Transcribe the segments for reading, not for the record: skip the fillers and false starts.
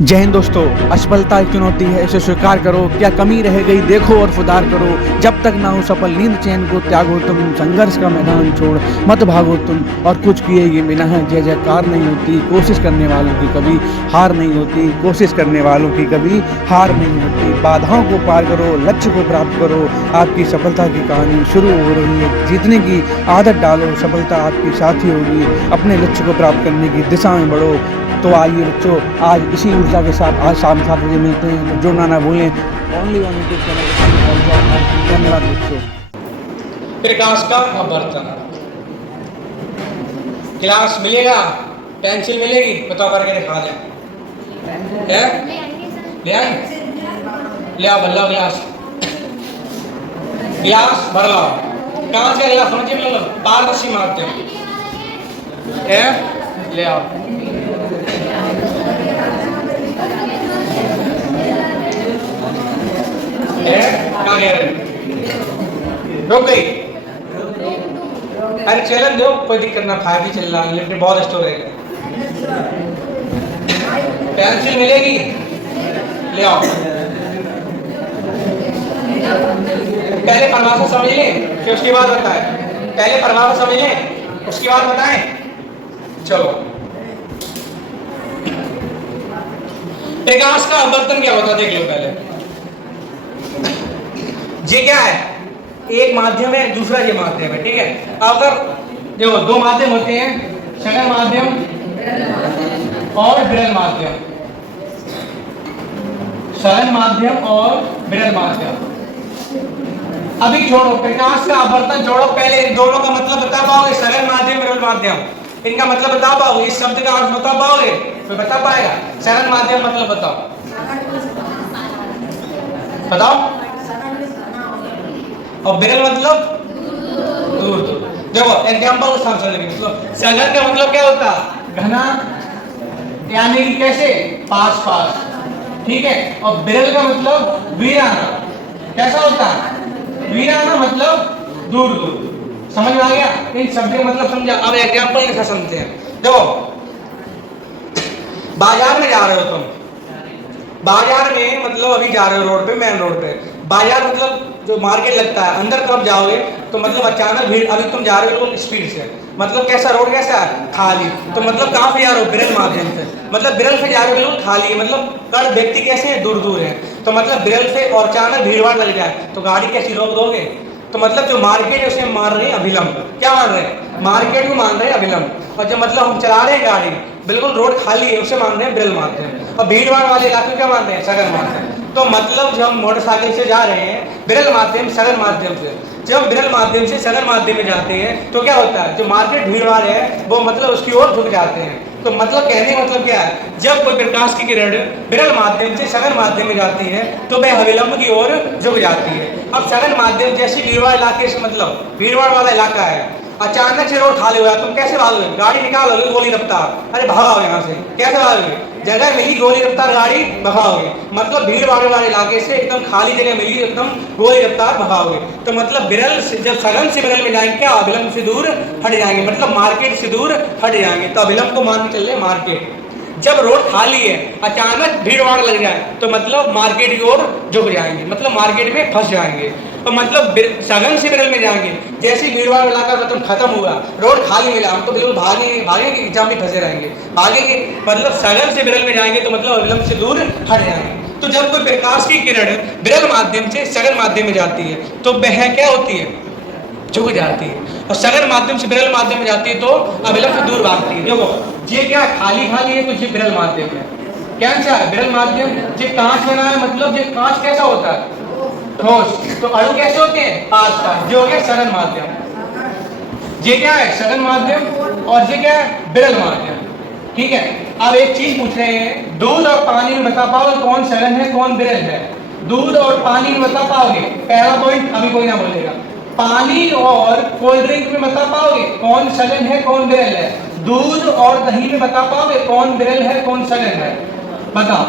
जय हिंद दोस्तों। असफलता एक चुनौती है, इसे स्वीकार करो। क्या कमी रह गई देखो और सुधार करो। जब तक ना हो सफल नींद चैन को त्यागो तुम। संघर्ष का मैदान छोड़ मत भागो तुम। और कुछ किए ये बिना है जय जयकार नहीं होती। कोशिश करने वालों की कभी हार नहीं होती। कोशिश करने वालों की कभी हार नहीं होती। बाधाओं को पार करो, लक्ष्य को प्राप्त करो। आपकी सफलता की कहानी शुरू हो रही है। जीतने की आदत डालो, सफलता आपकी साथी होगी। अपने लक्ष्य को प्राप्त करने की दिशा में बढ़ो। तो आइए बच्चों, आज इसी ऊर्जा के साथ आज शाम 7 बजे मिलते हैं। तो जुड़ना ना भूलें। Only on YouTube channel. धन्यवाद बच्चों। प्रकाश का बर्तन। गिलास मिलेगा, पेंसिल मिलेगी, बताओ करके दिखा दें। ले आए, ले आओ, भर लो गिलास। गिलास भर लो। कहाँ से गिलास समझिए, ले लो, पारदर्शी माध्यम है, ले आओ। कहाँ गए? रुक गई। अरे चलन दो, कोई दिक्कत ना, 5G चल रहा है, लेकिन बहुत स्टोरेज है। पेंसिल मिलेगी, ले आओ। पहले परिभाषा समझ लें कि उसके बाद बताएं। पहले परिभाषा समझ लें, उसके बाद बताएं। चलो, प्रकाश का अपवर्तन क्या होता है देख लो पहले। ये क्या है? एक माध्यम है, दूसरा ये माध्यम है, ठीक है। अगर देखो दो माध्यम होते हैं, सघन माध्यम और विरल माध्यम। सघन माध्यम और विरल माध्यम। अभी छोड़ो, प्रकाश का अपवर्तन छोड़ो, पहले इन दोनों का मतलब बता पाओगे? सघन माध्यम, विरल माध्यम, इनका मतलब बता पाओगे? इस शब्द का अर्थ बता पाओगे? कोई बता पाएगा? सघन माध्यम मतलब बताओ, बताओ। और विरल मतलब दूर दूर। देखो एग्जांपल के साथ चलेंगे। मतलब सघन का मतलब क्या होता है? घना, यानी कि कैसे? पास पास, ठीक है। और विरल का मतलब वीराना, कैसा होता है? वीराना मतलब दूर दूर। समझ में आ गया? इन शब्द का मतलब समझा। अब एग्जांपल के साथ समझते हैं। देखो, बाजार में जा रहे हो तुम, बाजार में मतलब अभी जा रहे हो रोड पे, मेन रोड पे। बाजार मतलब जो मार्केट लगता है, अंदर कब जाओगे तो मतलब अचानक भीड़, अभी तुम जा रहे हो बिल्कुल स्पीड से, मतलब कैसा रोड कैसा है? खाली। तो मतलब कहाँ से जा रहे हो? विरल माध्यम से। मतलब विरल से जा रहे हो, बिल्कुल खाली, मतलब कण व्यक्ति कैसे है? दूर दूर है। तो मतलब विरल से और अचानक भीड़ भाड़ लग जाए तो गाड़ी कैसी रोक दोगे? तो मतलब जो मार्केट है उसे मान रहे हैं अभिलंब। क्या मान रहे हैं? मार्केट को मान रहे हैं अभिलंब। और जो मतलब हम चला रहे हैं गाड़ी, बिल्कुल रोड खाली है, उसे मान रहे हैं विरल माध्यम। और भीड़ भाड़ वाले इलाके क्या मान रहे हैं? सघन माध्यम। तो मतलब जब हम मोटरसाइकिल से जा रहे हैं विरल माध्यम, सघन माध्यम से, जब हम विरल माध्यम से सघन माध्यम में जाते हैं तो क्या होता है? जो मार्केट भीड़ भाड़ है वो मतलब उसकी ओर झुक जाते हैं। तो मतलब कहने का मतलब क्या है? जब कोई प्रकाश की किरण विरल माध्यम से सघन माध्यम में जाती है तो वह अभिलंब की ओर झुक जाती है। अब सघन माध्यम जैसे भीड़ भाड़ इलाके से, मतलब भीड़ भाड़ वाला इलाका है, अचानक से रोड खाली हुआ, तुम कैसे भागोगे? गाड़ी निकालोगे गोली रफ्तार, अरे भागोगे यहाँ से, कैसे भागोगे? जगह मिली गोली रफ्तार गाड़ी भगाओगे। मतलब भीड़ भाड़ वाले इलाके से एकदम खाली जगह मिली, एकदम गोली रफ्तार भगाओगे। तो मतलब विरल से, जब सघन से विरल में जाएंगे क्या? अभिलंब से दूर हट जाएंगे, मतलब मार्केट से दूर हट जाएंगे। तो अभिलंब को मान के चल रहे मार्केट। जब रोड खाली है, अचानक भीड़ भाड़ लग जाए तो मतलब मार्केट की ओर झुक जाएंगे, मतलब मार्केट में फंस जाएंगे। तो मतलब सघन से विरल में जाएंगे, जैसे भीड़ भाड़ इलाका मतलब खत्म हुआ, रोड खाली मिला, हम तो बिल्कुल भागेंगे, भागेंगे एग्जाम में फंसे रहेंगे, भागेंगे। मतलब सघन से विरल में जाएंगे तो मतलब अभिलंब से दूर हट जाएंगे। तो जब कोई प्रकाश की किरण विरल माध्यम से सघन माध्यम में जाती है तो वह क्या होती है? झुक जाती है। और सघन माध्यम से विरल माध्यम में जाती है तो अभिलंब से दूर भागती है। देखो ये क्या खाली खाली है, कुछ विरल माध्यम है। क्या है? विरल माध्यम। ये कांच बना है, मतलब ये कांच कैसा होता है? ठोस। तो अणु कैसे होते हैं? पास पास। जो हो गया सघन माध्यम। ये क्या है? सघन माध्यम। और ये क्या है? विरल माध्यम, ठीक है। अब एक चीज पूछ रहे हैं, दूध और पानी में बता पाओगे कौन सघन है कौन विरल है? दूध और पानी में बता पाओगे? पहला पॉइंट अभी कोई ना बोलेगा। पानी और कोल्ड ड्रिंक में बता पाओगे कौन सघन है कौन विरल है? दूध और दही में बता पाओगे कौन विरल है कौन सघन है? बताओ।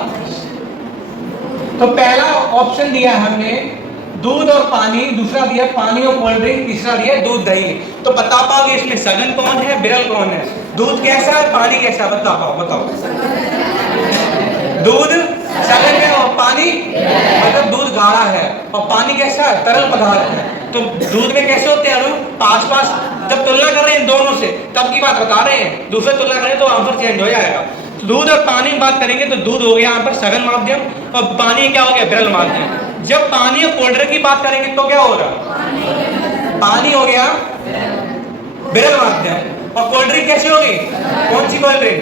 तो पहला ऑप्शन दिया है हमने दूध और पानी, दूसरा दिया पानी और कोल्ड ड्रिंक, तीसरा दिया दूध दही। तो बता पाओगे इसमें सघन कौन है विरल कौन है? दूध कैसा है पानी कैसा है? बता पाओ, बताओ। दूध सघन है और पानी मतलब दूध गाढ़ा है और पानी कैसा है, तरल पदार्थ है। तो दूध में कैसे होते हैं अणु, पास पास। जब तुलना कर रहे हैं इन दोनों से तब की बात बता रहे हैं, दूसरे तुलना करें तो आंसर चेंज हो जाएगा। दूध और पानी में बात करेंगे तो दूध हो गया यहाँ पर सघन माध्यम और पानी क्या हो गया, विरल माध्यम। जब पानी और कोल्ड ड्रिंक की बात करेंगे तो क्या होगा, पानी हो गया विरल माध्यम और कोल्ड ड्रिंक कैसी होगी, कौन सी कोल्ड ड्रिंक,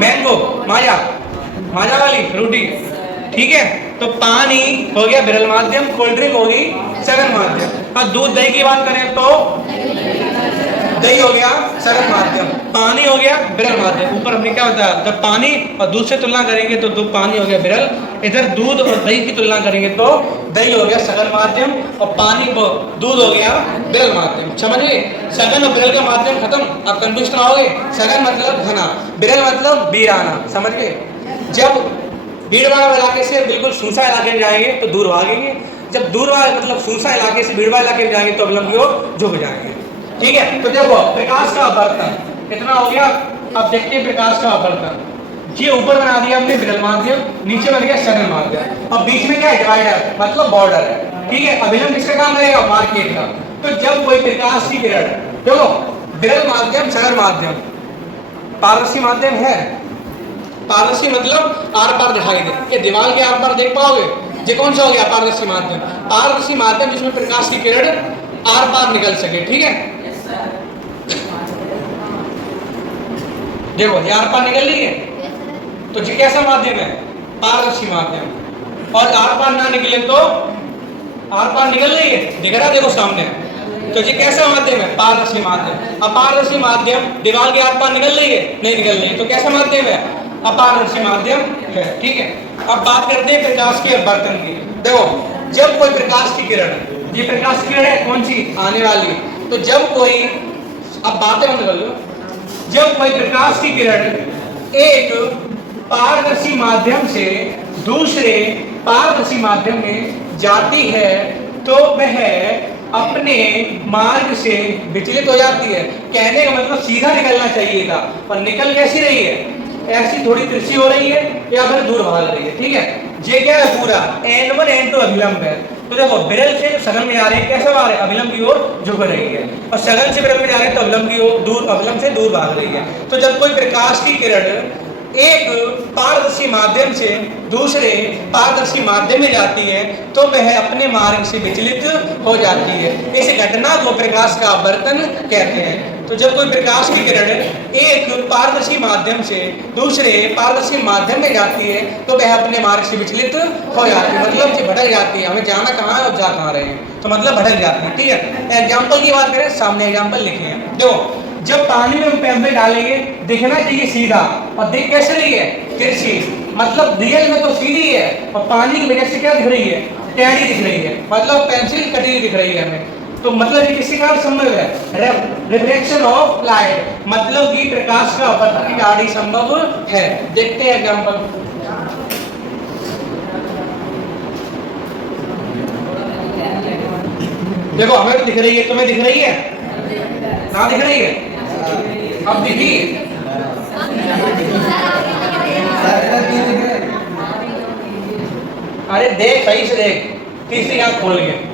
मैंगो, माजा, माजा वाली फ्रूटी, ठीक है। तो पानी हो गया विरल माध्यम, कोल्ड ड्रिंक होगी सघन माध्यम। और दूध दही की बात करें तो दही हो गया सघन माध्यम, पानी हो गया विरल माध्यम। ऊपर हमने क्या बताया, जब पानी और दूध से तुलना करेंगे तो दूध पानी हो गया विरल, इधर दूध और दही की तुलना करेंगे तो दही हो गया सघन माध्यम और पानी को दूध हो गया विरल माध्यम। समझ गए, सघन और विरल का माध्यम खत्म। अब कंफ्यूज ना होगे, सघन मतलब घना, विरल मतलब वीराना, समझ गए। जब भीड़ भाड़ इलाके से बिल्कुल सुनसा इलाके में जाएंगे तो दूर भागेंगे, जब दूर मतलब सुनसा इलाके से भीड़ भाड़ इलाके में जाएंगे तो अवलंब की ओर झुक जाएंगे, ठीक है। तो देखो प्रकाश का अपवर्तन इतना हो गया। अब देखते हैं प्रकाश का अपवर्तन, ये ऊपर बना दिया हमने विरल माध्यम, नीचे बन गया सघन माध्यम और बीच में क्या है, डिवाइडर मतलब बॉर्डर है, ठीक है। अभिलंब किसका काम रहेगा, मार्केट का। तो जब कोई प्रकाश की किरण, देखो विरल माध्यम सघन माध्यम, पारदर्शी माध्यम है, पारदर्शी मतलब आर पार दिखाई दे, ये दीवार के आर पार देख पाओगे, ये कौन सा हो गया, पारदर्शी माध्यम। पारदर्शी माध्यम जिसमें प्रकाश की किरण आर पार निकल सके, ठीक है। देखो ये आर पार निकल रही है तो ये कैसा माध्यम है, पारदर्शी माध्यम। और आर पार ना निकले तो आर पार निकल रही है, दिख रहा देखो सामने, तो ये कैसा माध्यम है, पारदर्शी माध्यम। अपारदर्शी माध्यम दीवार के आर पार निकल रही है, नहीं निकल रही है, तो कैसा माध्यम है, अपारदर्शी माध्यम है, ठीक है। अब बात करते हैं प्रकाश के अपवर्तन की। देखो जब कोई प्रकाश की किरण, ये प्रकाश की किरण है कौन सी, आने वाली, तो जब कोई, अब बातें बंद कर लो, जब कोई प्रकाश की किरण एक पारदर्शी माध्यम से दूसरे पारदर्शी माध्यम में जाती है तो वह अपने मार्ग से विचलित हो जाती है। कहने का मतलब सीधा निकलना चाहिए था पर निकल कैसी रही है, ऐसी थोड़ी तिरछी हो रही है या फिर दूर भाग रही है, ठीक है। ये क्या है, पूरा n1 n2 अभिलंब है। तो देखो विरल से सघन में जा रहे हैं, कैसे भाग रहे हैं, अभिलंब की ओर झुक रही है, और सघन से विरल में जा रहे हैं तो अभिलंब की ओर दूर, अभिलंब से दूर भाग रही है। तो जब कोई प्रकाश की किरण एक पारदर्शी माध्यम से दूसरे पारदर्शी माध्यम में जाती है तो वह अपने मार्ग से विचलित हो जाती है। इस घटना को प्रकाश का अपवर्तन कहते हैं। तो जब कोई प्रकाश की किरण एक पारदर्शी माध्यम से दूसरे पारदर्शी माध्यम में जाती है तो वह अपने मार्ग से विचलित हो जाती है, मतलब ये भटक जाती है। हमें जाना कहाँ है और जा कहाँ रहे हैं, तो मतलब भटक जाती है, ठीक है। एग्जाम्पल की बात करें, सामने एग्जाम्पल लिखे हैं। देखो जब पानी में हम पेंसिल डालेंगे दिखना चाहिए सीधा, और दिख कैसे रही है, तिरछी, मतलब रियल में तो सीधी है और पानी की वजह से क्या दिख रही है, टेढ़ी दिख रही है, मतलब पेंसिल कटी हुई दिख रही है हमें। तो मतलब ये किसी कारण संभव है, रिफ्लेक्शन ऑफ लाइट, मतलब कि प्रकाश का अपवर्तन की आड़ी संभव है। देखते हैं एग्जांपल। देखो हमें तो दिख रही है, तुम्हें दिख रही है ना, दिख रही है, अब दिखी, अरे देख सही से देख, तीसरी आंख खोल के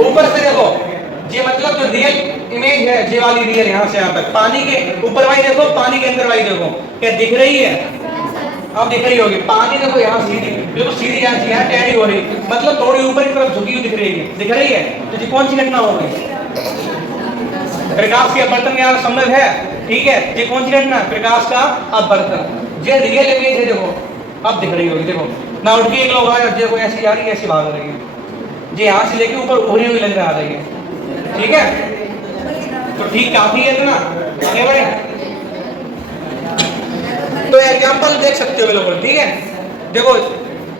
ऊपर से देखो, ये मतलब जो रियल इमेज है, ये वाली रियल यहाँ से यहाँ तक, पानी के ऊपर वाली देखो, पानी के अंदर वाली देखो, क्या दिख रही है, अब दिख रही होगी। पानी देखो यहाँ सीधी, बिल्कुल सीधी यहाँ टेढ़ी हो रही, मतलब थोड़ी ऊपर की तरफ झुकी हुई दिख रही है। तो ये कौन सी घटना होगी, प्रकाश के अपवर्तन के यहाँ संबंध है, ठीक है। ये कौन सी घटना, प्रकाश का अपवर्तन। ये रियल इमेज है, देखो अब दिख रही होगी, देखो ना उठ के एक लोग आए, देखो ऐसी आ रही है, ऐसी भाग रही है, जी यहाँ से लेके ऊपर उभरी हुई लग आ रही है, ठीक है। तो ठीक काफी है इतना, आगे बढ़े। तो एग्जांपल देख सकते हो बिल्कुल, ठीक है। देखो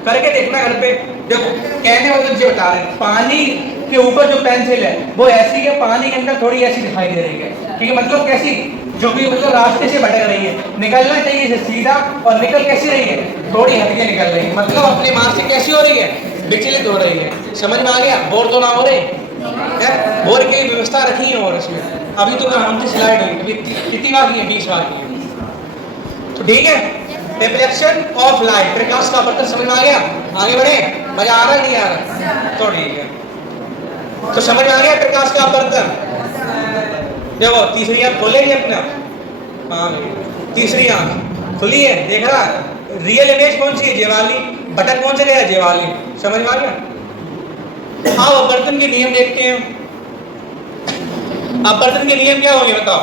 करके देखना घर पे। देखो कहने मतलब ये बता रहे हैं, पानी के ऊपर जो पेंसिल है वो ऐसी है, पानी के अंदर थोड़ी ऐसी दिखाई दे रही है, ठीक है। मतलब कैसी, जो भी मतलब रास्ते से भटक रही है, निकलना चाहिए इसे सीधा, और निकल कैसी रही है, थोड़ी हटके निकल रही है, मतलब अपने मार्ग से कैसी हो रही है, विचलित हो रही है। समझ में आ गया, बोर तो ना हो रही है, बोर की व्यवस्था रखी है। और इसमें अभी तो हमसे स्लाइड हुई, अभी कितनी बाकी है, 20 बाकी है। तो ठीक है, रिफ्लेक्शन ऑफ लाइट, प्रकाश का अपवर्तन समझ में आ गया। आगे बढ़े, मजा आ रहा है नहीं आ रहा? तो ठीक है, तो समझ में आ गया प्रकाश का अपवर्तन। देखो तीसरी आंख खोलेंगे अपना, हाँ तीसरी आंख खुली है, देख रहा है? रियल इमेज कौन सी है? ये वाली। बटन कौन से गया? ये वाली। समझ में आ गया? अब अपवर्तन के नियम देखते हैं। अपवर्तन के नियम क्या होंगे बताओ?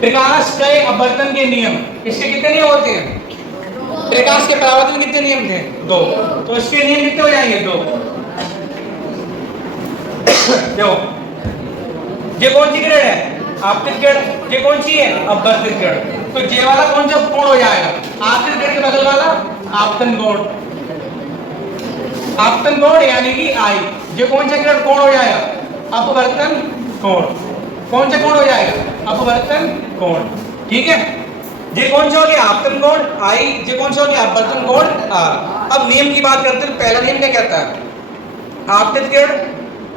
प्रकाश के अपवर्तन के नियम, इसके कितने नियम होते हैं? प्रकाश के परावर्तन कितने नियम थे? 2। तो इसके नियम कितने हो जाएंगे? 2। देखो ये कौन सी किरण है? आपतित किरण। ये कौन सी है? अपवर्तित किरण। तो ये वाला कौन सा कोण हो जाएगा? आपतित किरण के बगल वाला आपतन कोण। आपतन कोण यानी कि आई। ये कौन सा किरण कोण हो जाएगा? अपवर्तन कोण। कौन सा कोण हो जाएगा? अपवर्तन कोण। ठीक है, ये कौन सा हो गया? आपतन कोण आई। ये कौन सा हो गया? अपवर्तन कोण आर। अब नियम की बात करते हैं। पहला नियम क्या कहता है? आपतित किरण,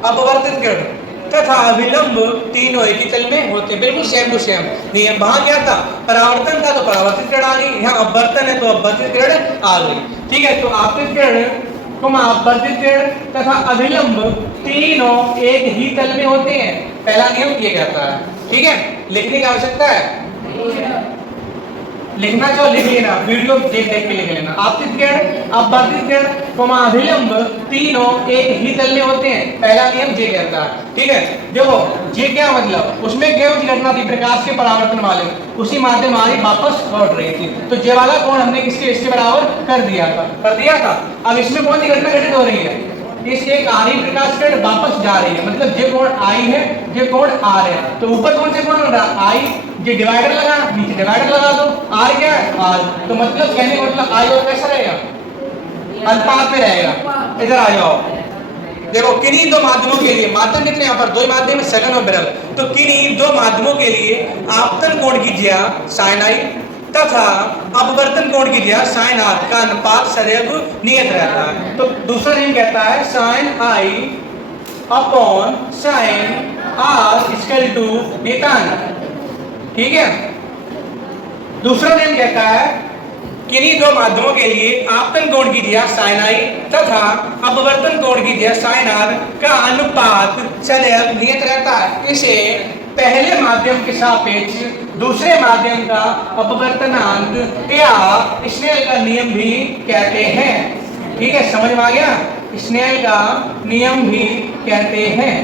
अपवर्तित किरण तथा अभिलंब तीनों एक ही तल में होते हैं। बिल्कुल सेम टू सेम नियम। वहां क्या था? परावर्तन था तो परावर्तित किरण आ गई, यहाँ अपवर्तन है तो अपवर्तित किरण आ गई। ठीक है, तो आपतित किरण, अपवर्तित किरण तथा अभिलंब तीनों एक ही तल में होते हैं। पहला नियम ये कहता है। ठीक है, लिखने की आवश्यकता है? लिखना चाहो लिख लेना, वीडियो देख देख के लिख लेना। आपतित किरण, अपवर्तित किरण, अभिलंब तीनों एक ही तल में होते हैं। पहला नियम ये कहता है। ठीक है, देखो ये क्या मतलब, उसमें क्या घटना थी? प्रकाश के परावर्तन वाले उसी माध्यम हमारी वापस लौट रही थी, तो ये वाला कोण हमने किसके इसके बराबर कर दिया था। अब इसमें कौन सी घटना घटित हो रही है? इस एक आ रही प्रकाश किरण वापस जा रही है, मतलब ये कोण आई है, ये कोण आर है। तो ऊपर कौन से कोण बन रहा? आई। ये डिवाइडर लगा, नीचे डिवाइडर लगा दो। आर क्या है? आर। तो मतलब कहने का मतलब आई और कैसा रहेगा? अनुपात में रहेगा। इधर आ जाओ, देखो किन्हीं दो माध्यमों के लिए, माध्यम कितने यहाँ पर? 2 माध्यम, सघन और विरल। तो किन्हीं 2 माध्यमों के लिए आपतन कोण की ज्या साइन आई तथा अपवर्तन कोण की ज्या साइन आर का अनुपात सदैव नियत रहता है। तो दूसरा नियम कहता है sine i upon sine r equal to नियतांक। ठीक है, दूसरा नियम कहता है किन्हीं 2 माध्यमों के लिए आपतन कोण की ज्या साइन आई तथा अपवर्तन कोण की ज्या साइन आर का अनुपात सदैव नियत रहता है। इसे पहले माध्यम के सापेक्ष दूसरे माध्यम का अपवर्तनांक या स्नेल का नियम भी कहते हैं। ठीक है, समझ में आ गया? स्नेल का नियम भी कहते हैं।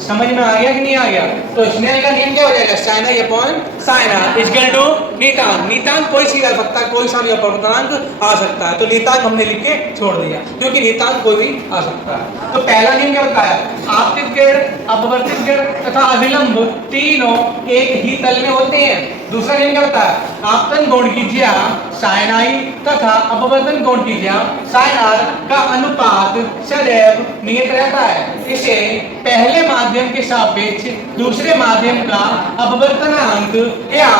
समझ में आ गया कि नहीं आ गया? तो स्नेल का नियम क्या हो जाएगा? Sine i upon sine r equal to नियतांक। नियतांक कोई सी आ सकता है, कोई सा भी अपवर्तनांक आ सकता है। तो नियतांक हमने लिख के छोड़ दिया क्योंकि नियतांक कोई भी आ सकता है। तो पहला नियम क्या बताया? आपतित किरण, अपवर्तित किरण तथा अभिलंब तीनों एक ही तल में होते हैं। दूसरा नियम क्या बताया? आपतन कोण की ज्या साइन आई तथा अपवर्तन कोण की ज्या साइन आर का अनुपात सदैव नियत रहता है। इसे पहले माध्यम के सापेक्ष दूसरे माध्यम का अपवर्तनांक या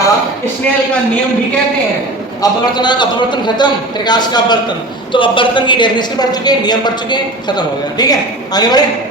स्नेल का नियम भी कहते हैं। अपवर्तन खत्म, प्रकाश का अपवर्तन। तो अपवर्तन की डेफिनेशन पढ़ चुके हैं, नियम पढ़ चुके हैं, खत्म हो गया। ठीक है, आगे बढ़े।